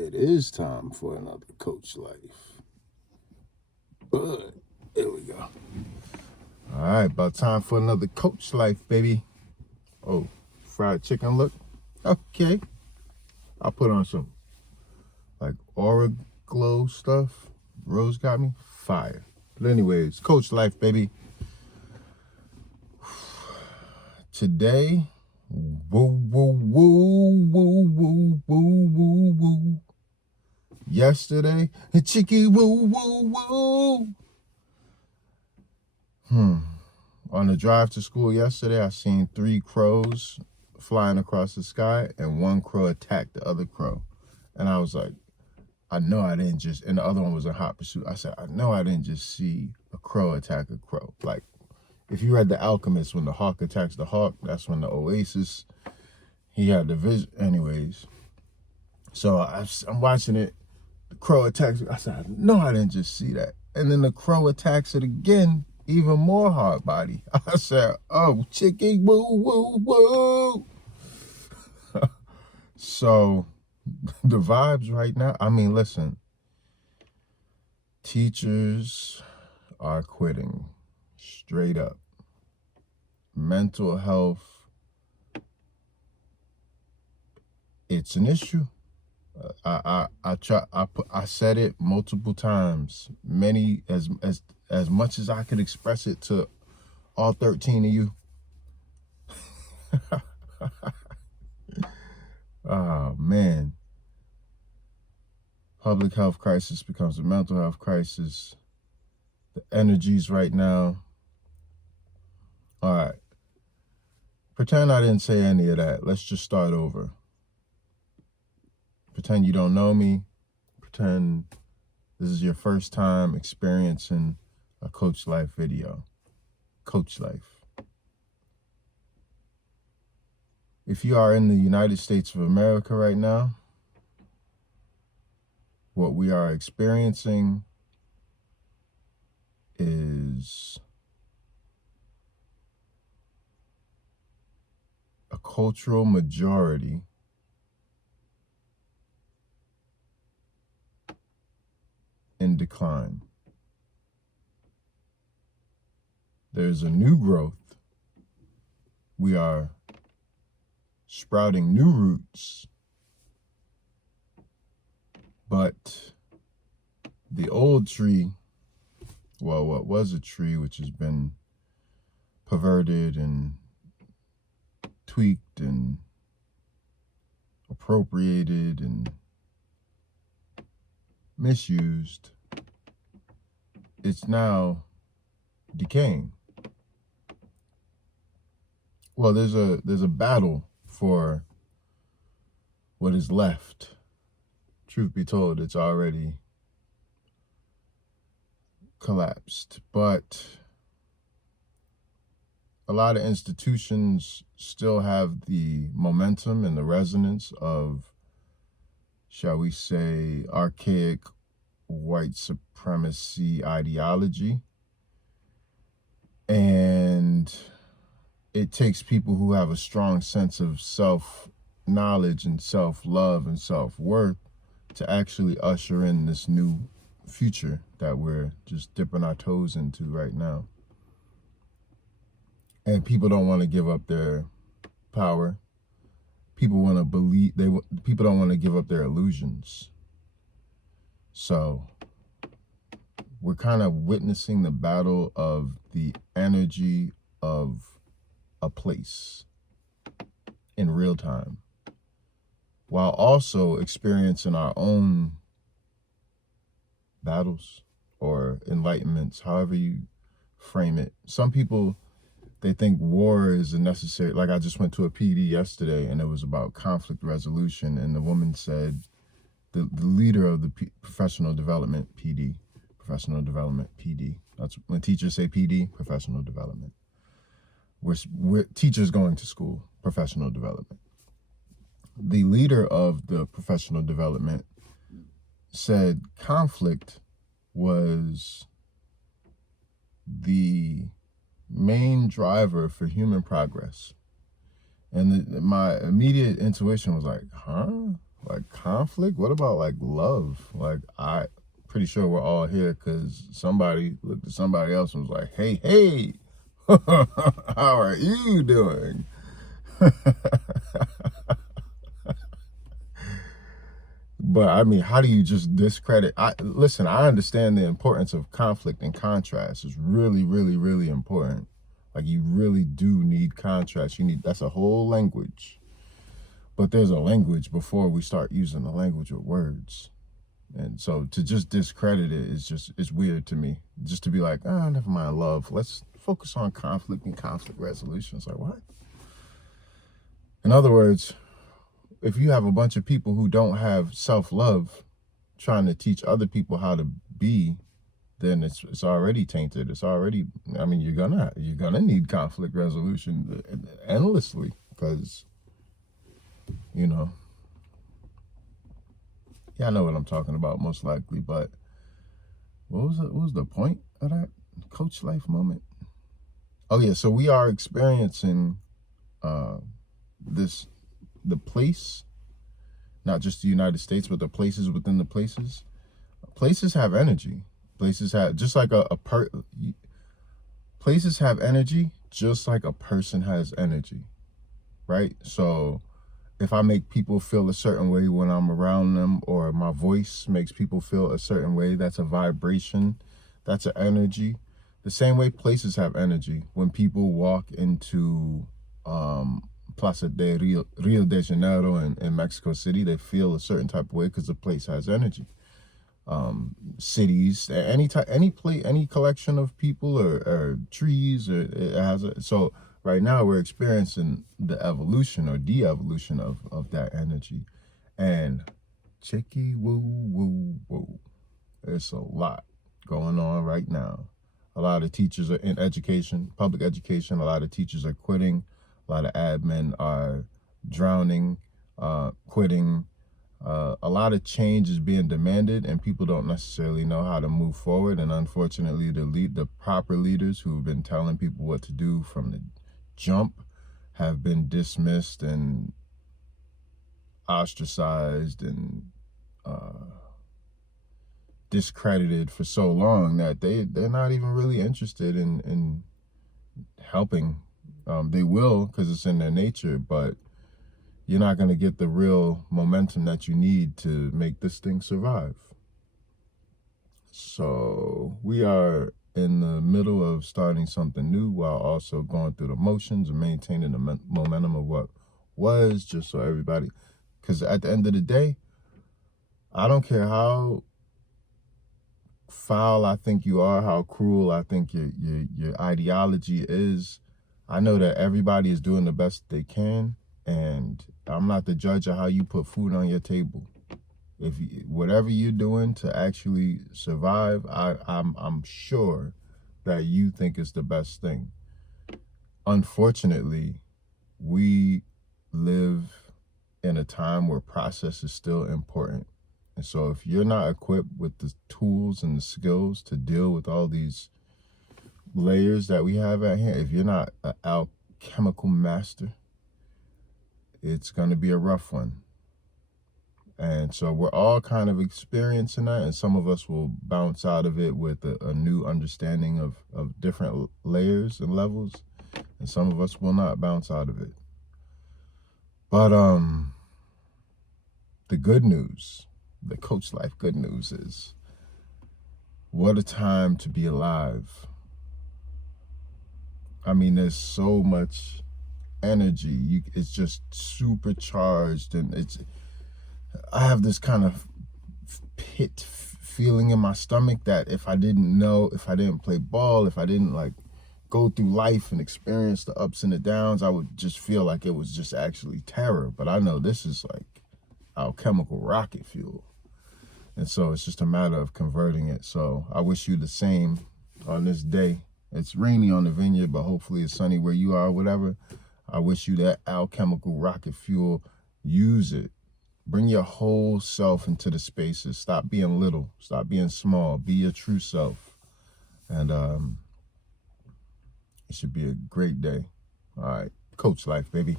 It is time for another Coach Life. But here we go. All right, about time for another Coach Life, baby. Oh, fried chicken, look. Okay. I'll put on some like Aura Glow stuff. Rose got me. Fire. But anyways, Coach Life, baby. Today, woo, woo, woo, woo, woo, woo, woo, woo. Yesterday, chicky, woo, woo, woo. On the drive to school yesterday, I seen 3 crows flying across the sky, and 1 crow attacked the other crow. And I was like, I know I didn't just, and the other one was in hot pursuit. I said, I know I didn't just see a crow attack a crow. Like, if you read The Alchemist, when the hawk attacks the hawk, that's when the Oasis, he had the vision. Anyways, so I'm watching it. The crow attacks. I said, no, I didn't just see that. And then the crow attacks it again, even more hard body. I said, oh, chicky, woo, woo, woo. So the vibes right now, I mean, listen, teachers are quitting, straight up. Mental health, it's an issue. I said it multiple times, as much as I could express it to all 13 of you. Oh man, public health crisis becomes a mental health crisis. The energies right now. All right, pretend I didn't say any of that. Let's just start over. Pretend you don't know me. Pretend this is your first time experiencing a Coach Life video. Coach Life. If you are in the United States of America right now, what we are experiencing is a cultural majority in decline. There's a new growth. We are sprouting new roots, but the old tree, well, what was a tree which has been perverted and tweaked and appropriated and misused, it's now decaying. Well, there's a battle for what is left. Truth be told, it's already collapsed, but a lot of institutions still have the momentum and the resonance of, shall we say, archaic white supremacy ideology. And it takes people who have a strong sense of self-knowledge and self-love and self-worth to actually usher in this new future that we're just dipping our toes into right now. And people don't want to give up their power. People want to believe, people don't want to give up their illusions. So we're kind of witnessing the battle of the energy of a place in real time, while also experiencing our own battles or enlightenments, however you frame it. Some people, they think war is a necessary, like I just went to a PD yesterday and it was about conflict resolution, and the woman said, the leader of the professional development PD, that's when teachers say PD, professional development. We're teachers going to school, professional development. The leader of the professional development said conflict was the main driver for human progress. And my immediate intuition was like, huh? Like conflict? What about like love? Like I pretty sure we're all here because somebody looked at somebody else and was like, hey, how are you doing? But I mean, how do you just discredit? Listen, I understand the importance of conflict and contrast. It's really, really, really important. Like you really do need contrast. That's a whole language. But there's a language before we start using the language of words. And so to just discredit it it's weird to me. Just to be like, never mind love. Let's focus on conflict and conflict resolution. It's like, what? In other words, if you have a bunch of people who don't have self-love trying to teach other people how to be, then it's already tainted. It's already, I mean, you're gonna need conflict resolution endlessly because, you know, yeah, I know what I'm talking about most likely, but what was the point of that coach life moment? Oh yeah, so we are experiencing the place, not just the United States, but the places within the places. Places have energy. Places have, just like places have energy, just like a person has energy, right? So if I make people feel a certain way when I'm around them, or my voice makes people feel a certain way, that's a vibration, that's an energy. The same way places have energy. When people walk into Plaza de Rio de Janeiro in Mexico City, they feel a certain type of way because the place has energy. Cities, any collection of people or trees, or it has so right now we're experiencing the evolution or de-evolution of that energy. And chicky woo woo woo, there's a lot going on right now. A lot of teachers are in education, public education. A lot of teachers are quitting. A lot of admin are drowning, quitting. A lot of change is being demanded, and people don't necessarily know how to move forward. And unfortunately, the proper leaders who've been telling people what to do from the jump have been dismissed and ostracized and discredited for so long that they're not even really interested in helping. They will because it's in their nature, but you're not going to get the real momentum that you need to make this thing survive. So we are in the middle of starting something new while also going through the motions and maintaining the momentum of what was, just so everybody, because at the end of the day, I don't care how foul I think you are, how cruel I think your ideology is. I know that everybody is doing the best they can, and I'm not the judge of how you put food on your table. If whatever you're doing to actually survive, I'm sure that you think it's the best thing. Unfortunately, we live in a time where process is still important. And so if you're not equipped with the tools and the skills to deal with all these layers that we have at hand, if you're not an alchemical master, it's going to be a rough one. And so we're all kind of experiencing that, and some of us will bounce out of it with a new understanding of different layers and levels, and some of us will not bounce out of it. But the good news, the Coach Life good news is, what a time to be alive. I mean, there's so much energy. It's just supercharged, and I have this kind of pit feeling in my stomach that if I didn't play ball, if I didn't like go through life and experience the ups and the downs, I would just feel like it was just actually terror. But I know this is like alchemical rocket fuel. And so it's just a matter of converting it. So I wish you the same on this day. It's rainy on the vineyard, but hopefully it's sunny where you are, whatever. I wish you that alchemical rocket fuel. Use it. Bring your whole self into the spaces. Stop being little. Stop being small. Be your true self. And it should be a great day. All right. Coach Life, baby.